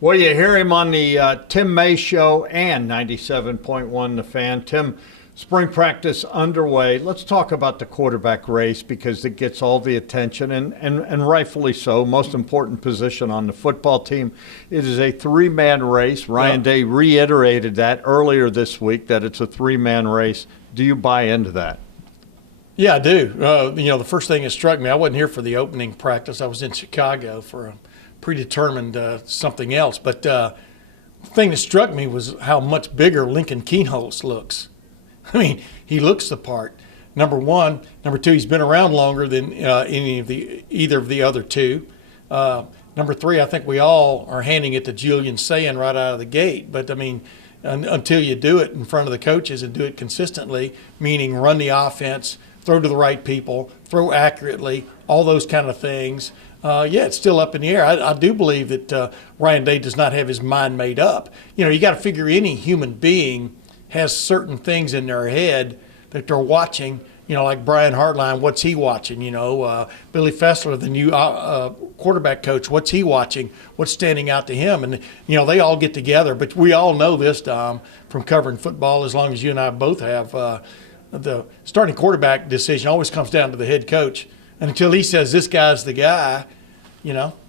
Well, you hear him on the Tim May Show and 97.1 The Fan. Tim, spring practice underway. Let's talk about the quarterback race because it gets all the attention, and rightfully so. Most important position on the football team. It is a three-man race. Ryan Day reiterated that earlier this week, that it's a three-man race. Do you buy into that? Yeah, I do. The first thing that struck me, I wasn't here for the opening practice. I was in Chicago for a predetermined something else. But the thing that struck me was how much bigger Lincoln Kienholz looks. I mean, he looks the part. Number one. Number two, he's been around longer than either of the other two. Number three, I think we all are handing it to Julian Sayin right out of the gate. But, I mean, until you do it in front of the coaches and do it consistently, meaning run the offense, throw to the right people, throw accurately, all those kind of things, it's still up in the air. I do believe that Ryan Day does not have his mind made up. You got to figure any human being has certain things in their head that they're watching, like Brian Hartline, what's he watching? Billy Fessler, the new quarterback coach, what's he watching? What's standing out to him? And, they all get together. But we all know this, Dom, from covering football, as long as you and I both have, the starting quarterback decision always comes down to the head coach. And until he says this guy's the guy,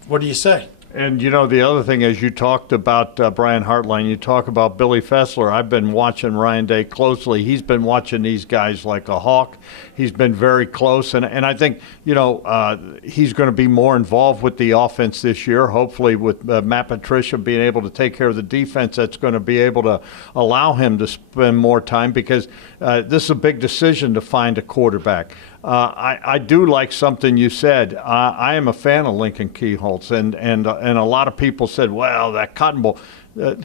what do you say? And, the other thing is you talked about Brian Hartline, you talk about Billy Fessler. I've been watching Ryan Day closely. He's been watching these guys like a hawk. He's been very close. And I think, he's going to be more involved with the offense this year, hopefully with Matt Patricia being able to take care of the defense. That's going to be able to allow him to spend more time because this is a big decision to find a quarterback. I do like something you said. I am a fan of Lincoln Kienholz, and a lot of people said, well, that Cotton Bowl,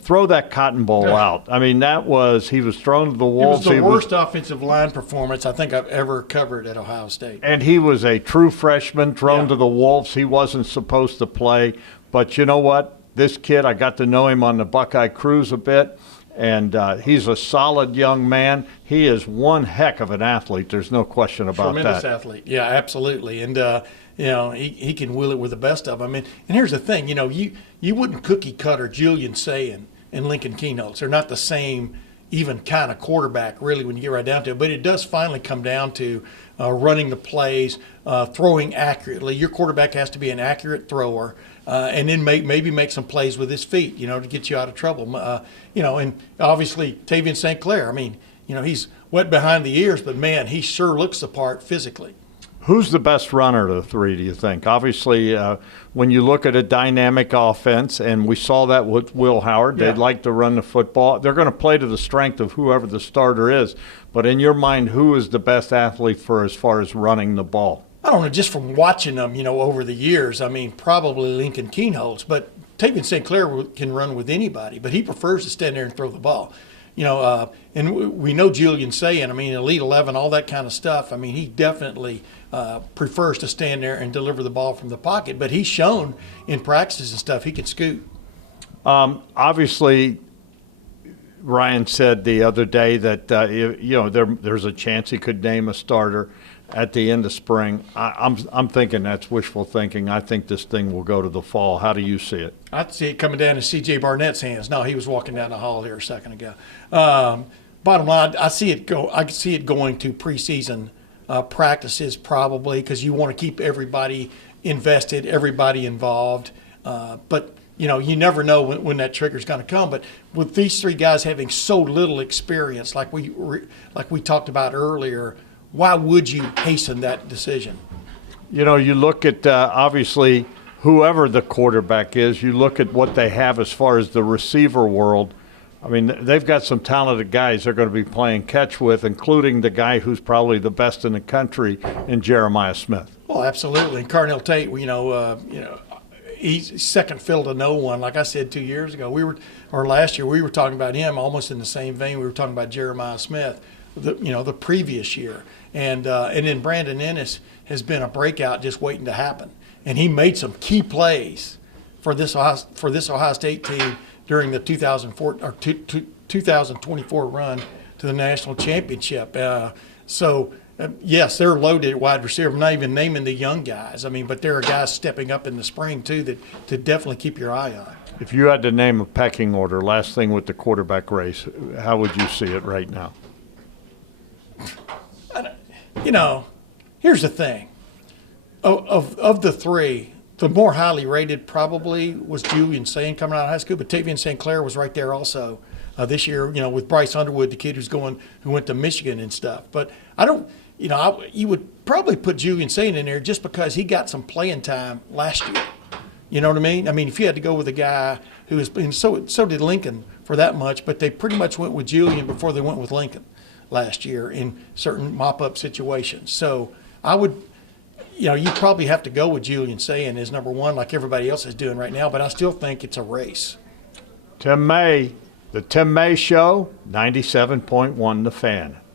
throw that Cotton Bowl out. I mean, he was thrown to the wolves. It was the worst offensive line performance I think I've ever covered at Ohio State. And he was a true freshman thrown to the wolves. He wasn't supposed to play. But you know what? This kid, I got to know him on the Buckeye Cruise a bit. And he's a solid young man. He is one heck of an athlete. There's no question about Tremendous that. Athlete. Yeah, absolutely. And, he can will it with the best of them. And here's the thing, you wouldn't cookie cutter Julian Sayin and Lincoln Kienholz. They're not the same even kind of quarterback, really, when you get right down to it. But it does finally come down to running the plays, throwing accurately. Your quarterback has to be an accurate thrower. And then maybe make some plays with his feet, to get you out of trouble. And obviously Tavian St. Clair, he's wet behind the ears, but, man, he sure looks the part physically. Who's the best runner of the three, do you think? Obviously, when you look at a dynamic offense, and we saw that with Will Howard, they'd like to run the football. They're going to play to the strength of whoever the starter is. But in your mind, who is the best athlete for as far as running the ball? I don't know, just from watching them, over the years, probably Lincoln Kienholz. But Tavian St. Clair can run with anybody, but he prefers to stand there and throw the ball. And we know Julian Sayin, Elite 11, all that kind of stuff. He definitely prefers to stand there and deliver the ball from the pocket. But he's shown in practices and stuff he can scoot. Obviously, Ryan said the other day that, there's a chance he could name a starter at the end of spring. I'm thinking that's wishful thinking. I think this thing will go to the fall. How do you see it? I see it coming down to C.J. Barnett's hands. No, he was walking down the hall here a second ago. Bottom line, I see it going to preseason practices probably because you want to keep everybody invested, everybody involved. But you never know when that trigger's going to come. But with these three guys having so little experience, like we talked about earlier, why would you hasten that decision? You look at obviously whoever the quarterback is, you look at what they have as far as the receiver world. They've got some talented guys they're going to be playing catch with, including the guy who's probably the best in the country in Jeremiah Smith. Well, absolutely. And Carnell Tate, he's second fiddle to no one. Like I said 2 years ago, last year, we were talking about him almost in the same vein we were talking about Jeremiah Smith, the previous year. And then Brandon Ennis has been a breakout just waiting to happen. And he made some key plays for this Ohio State team during the 2024 run to the national championship. So Yes, they're loaded at wide receiver. I'm not even naming the young guys. I mean, but there are guys stepping up in the spring too that to definitely keep your eye on. If you had to name a pecking order, last thing with the quarterback race, how would you see it right now? You know, here's the thing. Of the three, the more highly rated probably was Julian Sain coming out of high school, but Tavian St. Clair was right there also this year. You know, with Bryce Underwood, the kid who went to Michigan and stuff. But I don't. You know, you would probably put Julian Sain in there just because he got some playing time last year. You know what I mean? I mean, if you had to go with a guy who was, and so did Lincoln for that much, but they pretty much went with Julian before they went with Lincoln last year in certain mop-up situations. So I would, you know, you probably have to go with Julian Sain as number one like everybody else is doing right now, but I still think it's a race. Tim May, the Tim May Show, 97.1 The Fan.